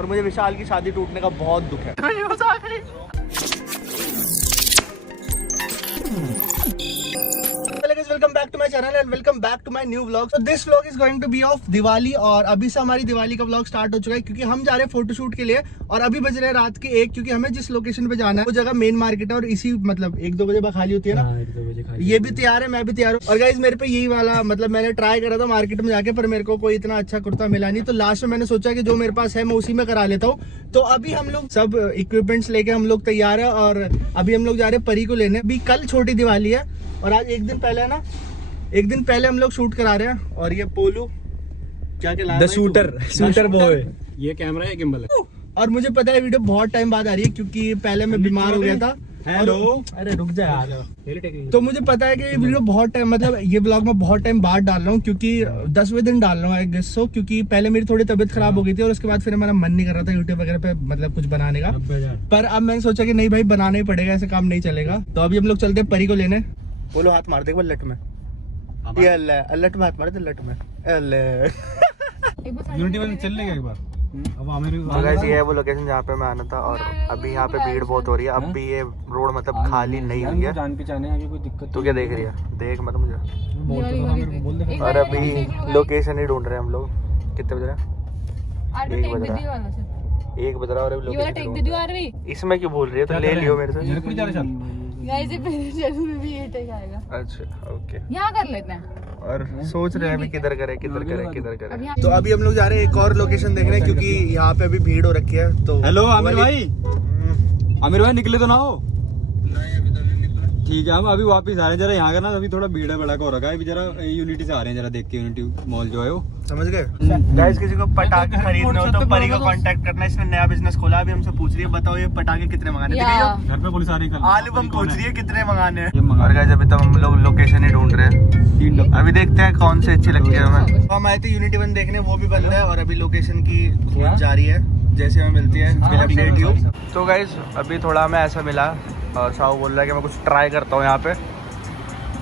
और मुझे विशाल की शादी टूटने का बहुत दुख है। Welcome back to my channel and welcome back to my new vlog. So this vlog is going to be of Diwali और अभी से हमारी दिवाली का व्लॉग स्टार्ट हो चुका है क्योंकि हम जा रहे हैं फोटोशूट के लिए और अभी बज रहे हैं रात के 1 क्योंकि हमें जिस लोकेशन पे जाना है वो जगह मेन मार्केट है और इसी मतलब 1-2 बजे खाली होती है ना। 1-2 बजे खाली। ये भी तैयार है, मैं भी तैयार हूँ। और गाइस मेरे पे यही वाला मतलब मैंने ट्राई करा था मार्केट में जाके पर मेरे को कोई इतना अच्छा कुर्ता मिला नहीं, तो लास्ट में मैंने सोचा कि जो मेरे पास है मैं उसी में करा लेता हूँ। तो अभी हम लोग सब इक्विपमेंट्स लेके हम लोग तैयार है और अभी हम लोग जा रहे हैं परी को लेने। अभी कल छोटी दिवाली है और आज एक दिन पहले है ना, एक दिन पहले हम लोग शूट करा रहे हैं। और ये पोलू क्या कहला रहा है, शूटर बॉय। ये कैमरा है, गिम्बल है। और मुझे पता है वीडियो बहुत टाइम बाद आ रही है क्योंकि पहले मैं बीमार हो गया था। हेलो, अरे रुक जा यार। तो मुझे पता है कि ये वीडियो बहुत टाइम मतलब ये ब्लॉग में बहुत टाइम बाद डाल रहा हूँ क्योंकि 10वें दिन डाल रहा हूँ आई गेस सो, क्योंकि पहले मेरी थोड़ी तबीयत खराब हो गई थी और उसके बाद फिर मेरा मन नहीं कर रहा था यूट्यूब वगैरह पे मतलब कुछ बनाने का। पर अब मैंने सोचा कि नहीं भाई बनाना ही पड़ेगा, ऐसे काम नहीं चलेगा। तो अभी हम लोग चलते हैं परी को लेने। बोलो हाथ मार दे लट में, ये अल्लट में हाथ मारे थे, लट में यूनिटी वन चल लेगा एक बार। अब हमें भी ये है वो लोकेशन जहाँ पे मैं आना था और अभी यहाँ पे भीड़ बहुत हो रही है। अब भी ये रोड मतलब खाली नहीं हुई है। जान पहचाने है, कोई दिक्कत तू क्या देख रही है? देख मत मुझे। बोल दे। और अभी लोकेशन ही ढूंढ रहे हैं हम लोग। कितने बज रहे हैं? 1 बज रहा है। 1 बज रहा है और अभी लोकेशन इसमें क्यों बोल रही है? तो ले लियो मेरे से। अच्छा ओके, यहाँ कर लेते हैं। और सोच रहे हैं अभी किधर करें। तो अभी हम लोग जा रहे हैं एक और लोकेशन देखने क्योंकि यहाँ पे अभी भीड़ हो रखी है। तो हेलो आमिर भाई, आमिर भाई निकले तो ना हो? ठीक है, हम अभी वापस आ रहे हैं। जरा यहाँ का ना अभी थोड़ा भीड़ है बड़ा हो रखा है। अभी जरा यूनिटी से आ रहे हैं, जरा देख के यूनिटी मॉल जो है वो। समझ गए गाइस? किसी को पटाखे खरीदने हो तो परी को कांटेक्ट करना। इसने नया बिजनेस खोला। अभी हमसे पूछ रही है बताओ ये पटाखे कितने मंगाने हैं। घर पे पुलिस आ रही है। आलू बम पूछ रही है कितने मंगाने हैं। और गाइस अभी तो हम लोग लोकेशन ही ढूंढ रहे हैं। अभी देखते हैं कौन से अच्छी लगती है हमें। हम आए थे यूनिटी वन देखने, वो भी बंद है और अभी लोकेशन की खोज जारी है। जैसे हमें मिलती है विल अपडेट यू। तो गाइस अभी थोड़ा हमें ऐसा मिला और साहू बोल रहा है कि मैं कुछ ट्राई करता हूँ यहाँ पे।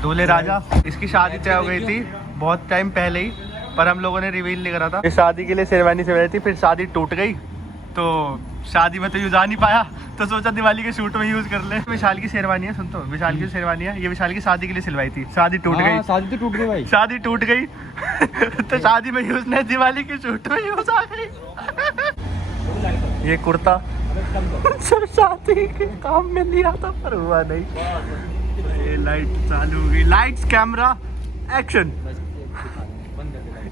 दूल्हे राजा, इसकी शादी तय हो गई थी बहुत टाइम पहले ही पर हम लोगों ने रिवील नहीं करा था। इस शादी के लिए शेरवानी से थी, फिर शादी टूट गई तो शादी में तो यूज आ नहीं पाया तो सोचा दिवाली के शूट में यूज कर ले। विशाल की शेरवानी है, सुन तो विशाल की शेरवानी है। ये विशाल की शादी के लिए सिलवाई थी, शादी टूट गई। शादी तो टूट गई भाई, शादी टूट गई तो शादी में यूज नहीं, दिवाली के शूट में यूज आ गई। ये कुर्ता शादी के काम में लिया था पर हुआ नहीं। ये लाइट चालू हो गई, लाइट्स कैमरा एक्शन।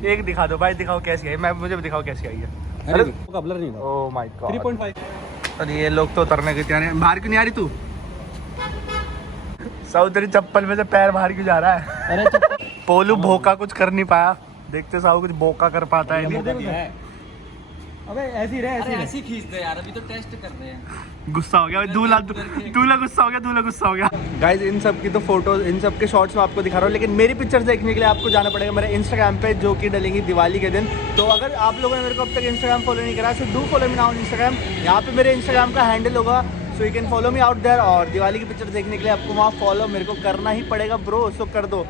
एक दिखा दो भाई, दिखाओ कैसी आई। मैं मुझे भी दिखाओ कैसी आई है। अरे ब्लर नहीं था। Oh my God 3.5। और ये लोग तो उतरने के तैयार हैं। बाहर क्यों नहीं आ रही तू? साउ तेरी चप्पल में से पैर बाहर क्यों जा रहा है? अरे पोलू भोका कुछ कर नहीं पाया। देखते साउ कुछ भोका कर पाता है। अबे ऐसे ही रहे, ऐसे ही खींच दे यार, अभी तो टेस्ट कर रहे हैं। गुस्सा हो गया दूल्हा गुस्सा हो गया। गाइस इन सब की तो फोटोज, इन सब के शॉट्स मैं आपको दिखा रहा हूँ, लेकिन मेरी पिक्चर्स देखने के लिए आपको जाना पड़ेगा मेरे इंस्टाग्राम पे जो कि डलेंगी दिवाली के दिन। तो अगर आप लोगों ने मेरे को अब तक इंस्टाग्राम फॉलो नहीं करा तो do follow me now on Instagram. यहाँ पे मेरे इंस्टाग्राम का हैंडल होगा, so you can follow me out there. और दिवाली की पिक्चर देखने के लिए आपको वहाँ फॉलो मेरे को करना ही पड़ेगा ब्रो, सो कर दो।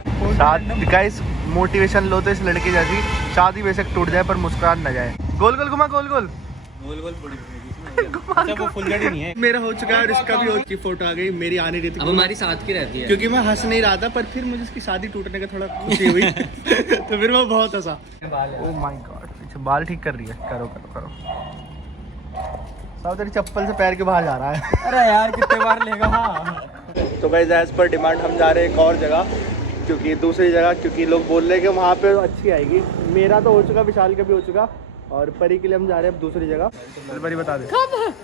गाइस मोटिवेशन लो तो इस लड़की जैसी, शादी बेशक टूट जाए पर मुस्कुरान न जाए। गोल गोल घुमा, गोल गोल अच्छा वो फुल जड़ी नहीं है। मेरा हो चुका है और इसका भी हो चुकी। फोटो आ गई, मेरी आने रही थी। अब हमारी साथ की रहती है क्योंकि मैं हंस नहीं रहा था पर फिर मुझे इसकी शादी टूटने का थोड़ा खुशी हुई तो फिर मैं बहुत हंसा। ओह माय गॉड, पीछे बाल ठीक कर रही है। करो साहब तेरी चप्पल से पैर के बाहर जा रहा है। अरे यार कितने बार लेगा। तो गाइस एज पर डिमांड हम जा रहे हैं एक और जगह, क्योंकि दूसरी जगह, क्योंकि लोग बोल रहे हैं कि वहाँ पे अच्छी आएगी। मेरा तो हो चुका, विशाल का भी हो चुका और परी के लिए हम जा रहे हैं अब दूसरी जगह। परी बता दे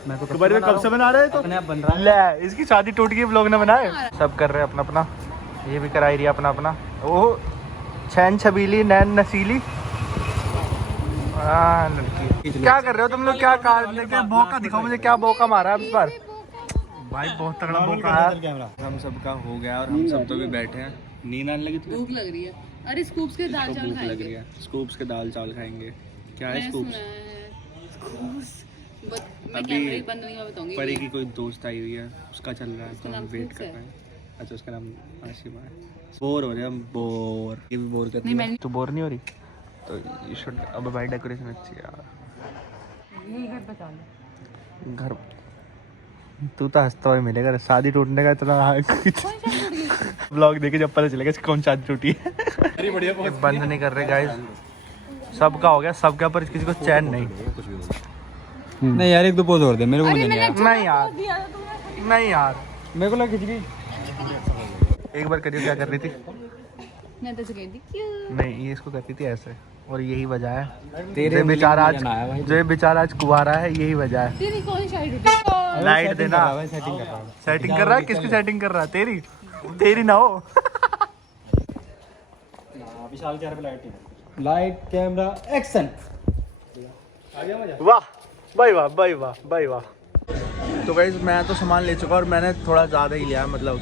मैं तो परी कब से बना रहे हैं? तो अपने आप बन रहा है। ले इसकी शादी टूट गई, लोग ने बनाए। सब कर रहे हैं अपना अपना, ये भी कराई रही है अपना अपना। ओह छैन छबीली नैन नसीली लड़की। क्या कर रहे हो तुम लोग? क्या मौका दिखाओ मुझे, क्या मौका मारा है इस बार? भाई बहुत तगड़ा मौका है। हम सबका हो गया और हम सब तो भी बैठे हैं। नींद आने लगी, भूख लग रही है। अरे स्कूप्स के दाल चावल खाएंगे। लग रही है, स्कूप्स के दाल चावल खाएंगे। क्या है स्कूप्स? अभी परी की कोई दोस्त आई हुई है, उसका चल रहा है तो हम वेट कर रहे हैं। अच्छा उसका नाम आशिमा है। बोर हो रहे हैं हम, बोर। ये भी बोर करती है। तो बोर नहीं हो रही तो यू शुड। अब भाई डेकोरेशन अच्छी है यार, यही घर पे चल। घर तू तो हंसता हुआ मिलेगा, शादी टूटने का इतना ब्लॉग देखे जब पता चलेगा कौन शादी टूटी है। ये बंद नहीं कर रहे गाइस, सबका हो गया सबका, पर किसी को चैन नहीं। नहीं यार, एक दो पोज और दे मेरे को। अरे नहीं मैंने यार, नहीं यार, दिया था तुमने। नहीं यार, मेरे को लगा खिचड़ी। एक बार करियो, क्या कर रही थी? मैं तो कह दी क्यों? नहीं, ये इसको करती थी ऐसे, और यही वजह है तेरे जो बेचारा आज, मजा ना आया भाई। जो बेचारा आज कुंवारा है, यही वजह है। तेरी कौन शादी टूटी? लाइट देना, सेटिंग कर रहा है। सेटिंग कर रहा है। किसकी सेटिंग कर रहा है? तेरी, तेरी ना हो। विशाल चेहरे पे लाइट कैमरा एक्शन। वाह भाई वाह, भाई वाह, भाई वाह। तो गाइस मैं तो सामान ले चुका और मैंने थोड़ा ज़्यादा ही लिया, मतलब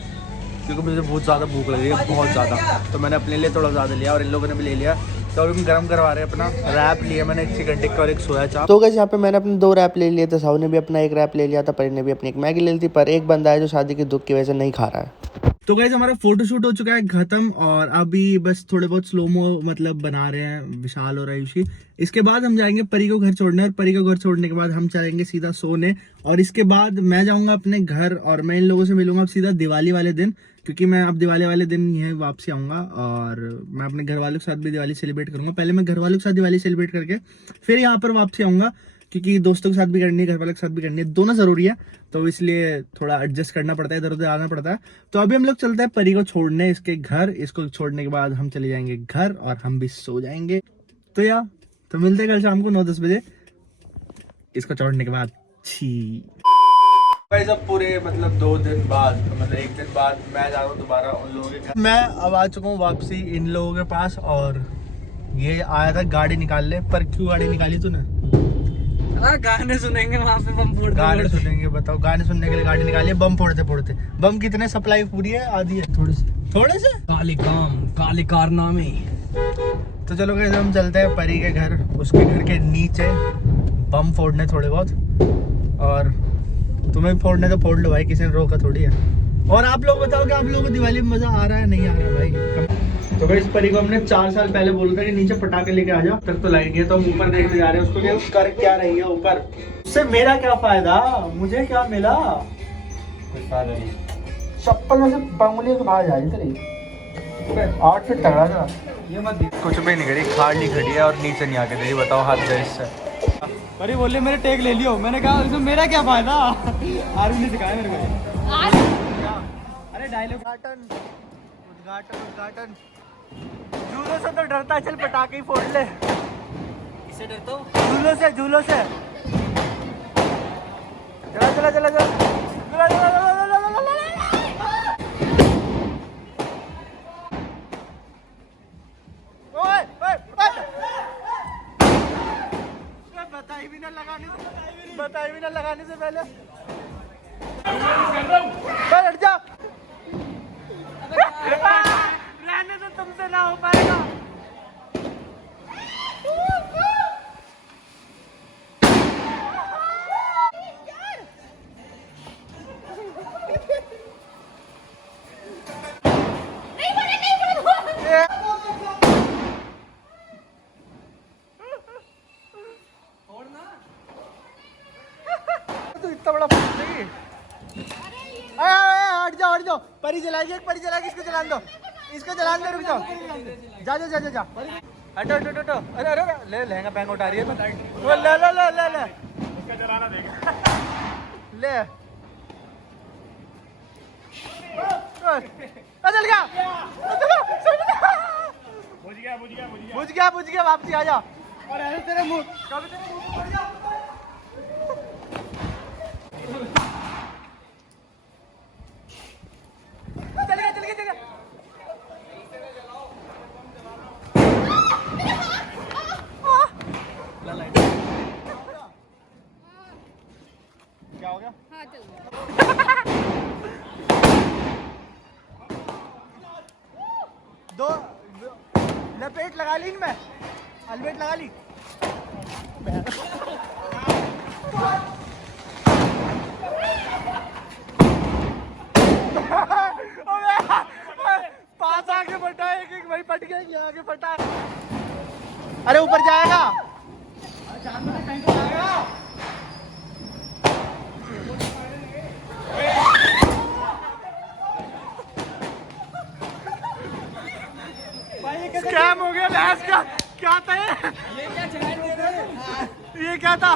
क्योंकि मुझे बहुत ज़्यादा भूख लग रही है, बहुत ज़्यादा, तो मैंने अपने लिए थोड़ा ज़्यादा लिया और इन लोगों ने भी ले लिया। तो अभी हम गर्म करवा रहे हैं अपना रैप लिया मैंने, एक चिकन टिक्का और एक सोया चाप। तो गाइस यहाँ पे मैंने अपने 2 रैप ले लिए थे, साहू ने भी अपना 1 रैप ले लिया था, परी ने भी अपनी 1 मैगी ले ली थी, पर एक बंदा है जो शादी के दुख की वजह से नहीं खा रहा है। तो गाइस हमारा फोटोशूट हो चुका है खत्म, और अभी बस थोड़े बहुत स्लोमो मतलब बना रहे हैं विशाल और आयुषी। इसके बाद हम जाएंगे परी को घर छोड़ने, और परी को घर छोड़ने के बाद हम चलेंगे सीधा सोने, और इसके बाद मैं जाऊंगा अपने घर और मैं इन लोगों से मिलूंगा अब सीधा दिवाली वाले दिन, क्योंकि मैं अब दिवाली वाले दिन यहाँ वापसी आऊँगा और मैं अपने घर वालों के साथ भी दिवाली सेलिब्रेट करूँगा। पहले मैं घर वालों के साथ दिवाली सेलिब्रेट करके फिर यहाँ पर वापसी आऊँगा, क्योंकि दोस्तों के साथ भी करनी है, घर वालों के साथ भी करनी है, दोनों ज़रूरी है, तो इसलिए थोड़ा एडजस्ट करना पड़ता है, इधर उधर आना पड़ता है। तो अभी हम लोग चलते हैं परी को छोड़ने इसके घर, इसको छोड़ने के बाद हम चले जाएंगे घर और हम भी सो जाएंगे। तो यार, तो मिलते हैं कल शाम को 9-10 बजे इसको छोड़ने के बाद। अब पूरे मतलब 2 दिन बाद, मतलब 1 दिन बाद मैं जा रहा हूँ दोबारा उन लोगों के घर। मैं अब आ चुका हूँ वापसी इन लोगों के पास, और ये आया था गाड़ी निकालने, पर क्यों गाड़ी निकाली तूने? गाने सुनेंगे वहाँ पे, बम फोड़ गाने सुनेंगे, बताओ, गाने सुनने के लिए गाड़ी निकाली है, बम फोड़ते फोड़ते। बम कितने सप्लाई पूरी है? आधी है, थोड़े से काले काम, काले कारनामे। तो चलो गाइस हम चलते हैं परी के घर, उसके घर के नीचे बम फोड़ने थोड़े बहुत, और तुम्हें फोड़ने तो फोड़ लो भाई, किसी ने रोका थोड़ी है। और आप लोग बताओ कि आप लोगों को दिवाली में मजा आ रहा है नहीं आ रहा है भाई? तो भाई इस परी को हमने 4 साल पहले बोला था कि नीचे पटाखे लेके आ जाओ, तक तो लाइट नहीं है, तो हम ऊपर देखते जा रहे हैं उसको कि वो कर क्या रही है ऊपर। उससे मेरा क्या फायदा, मुझे क्या मिला? कुछ फायदा नहीं। चप्पल में से बंगुली के बाहर जा रही तेरी, आउटफिट तगड़ा था। ये मत देख। कुछ भी नहीं करी, खाली खड़ी है और नीचे नहीं आके दे, बताओ हाथ दे इससे। अरे बोले मेरे टेक ले लियो, मैंने कहा इसमें मेरा क्या फायदा। आर्मी ने सिखाया मेरे को। अरे डायलॉग उद्घाटन उद्घाटन उद्घाटन। झूलों से तो डरता, चल पटाखे ही फोड़ ले। इससे डरता हूँ। झूलों से, झूलों से। चला चला चला चला चला चला बताई भी ना लगाने से पहले हट जा। रहने तो तुमसे ना हो पाएगा। इतना बड़ा हट जाओ। परी जलाएगी, एक परी जलाएगी, इसको जलाने दो, इसको जलाने दो, रुक जाओ, जा जा जा जा जा, हटो हटो हटो। अरे अरे ले, लहंगा पहन उठा रही है, वो ले ले ले ले ले, इसका जलाना देगा ले। चल गया, बुझ गया, वापसी आ जा। और ऐसे तेरे मुंह कभी तेरे मुंह पे पड़ जा। क्या हो गया? हाँ चल। दो लपेट लगा ली इनमें, अलबेट लगा ली। पास आगे फटा, एक वही फट गया, ये आगे फटा। अरे ऊपर जाएगा, जाएगा। स्कैम हो गया भैंस का। क्या था ये? ये क्या था?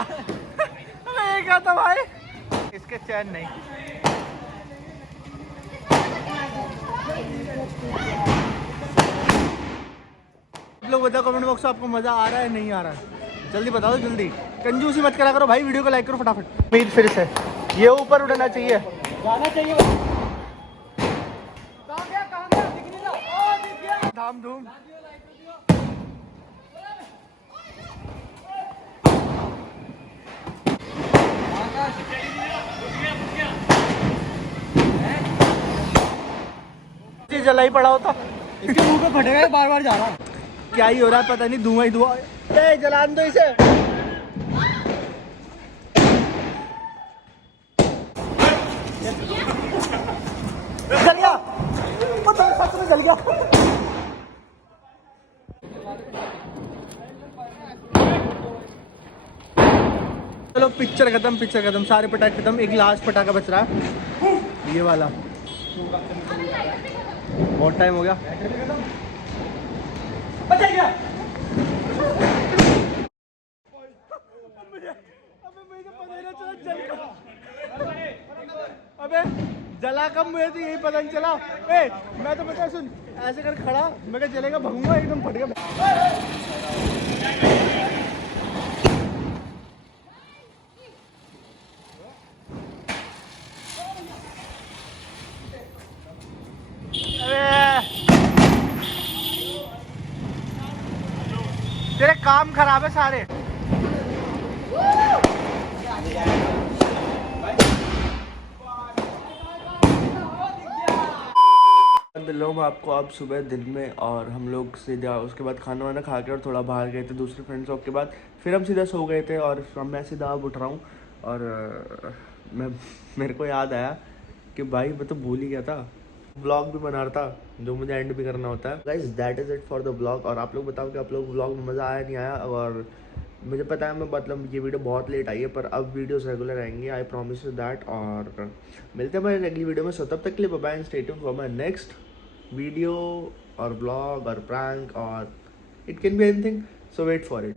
ये क्या था भाई? इसके चैन नहीं। आप लोग बताओ कमेंट बॉक्स में आपको मजा आ रहा है नहीं आ रहा है? जल्दी बताओ जल्दी। कंजूसी मत करा करो भाई, वीडियो को लाइक करो फटाफट। उम्मीद फिर से ये ऊपर उड़ना चाहिए। जाना चाहिए। कहाँ गया दिख नहीं रहा। ओ दिख गया। धाम धूम। जला ही पड़ा होता। इसके मुंह पे फटेगा, बार बार जा रहा। क्या ही हो रहा है पता नहीं, धुआं ही धुआं। ए जलान दो इसे। जल गया, पता नहीं सच में जल गया। चलो पिक्चर खत्म, सारे पटाखे खत्म। एक लास्ट पटाखा बच रहा है, ये वाला। बहुत टाइम हो गया। अबे जला कब मुझे तो यही पता नहीं चला। ए मैं तो पता है, सुन ऐसे कर खड़ा, मैं क्या जलेगा, भगूंगा एकदम फट गया। तेरे काम खराब है सारे। लोग आपको अब सुबह दिन में, और हम लोग सीधा उसके बाद खाना वाना खा के और थोड़ा बाहर गए थे दूसरे फ्रेंड्स के बाद, फिर हम सीधा सो गए थे। और मैं सीधा अब उठ रहा हूँ और मेरे को याद आया कि भाई मैं तो भूल ही गया था, व्लॉग भी बना रहा था जो मुझे एंड भी करना होता है। Guys that is it for the vlog. और आप लोग बताओ कि आप लोग व्लॉग में मज़ा आया नहीं आया। और मुझे पता है, मैं मतलब ये वीडियो बहुत लेट आई है, पर अब वीडियोस रेगुलर आएंगे, आई प्रॉमिस यू दैट। और मिलते हैं हमारे अगली वीडियो में। सो तब तक के लिए bye and stay tuned for my next video और व्लॉग और प्रैंक, और it can be anything, so wait for it.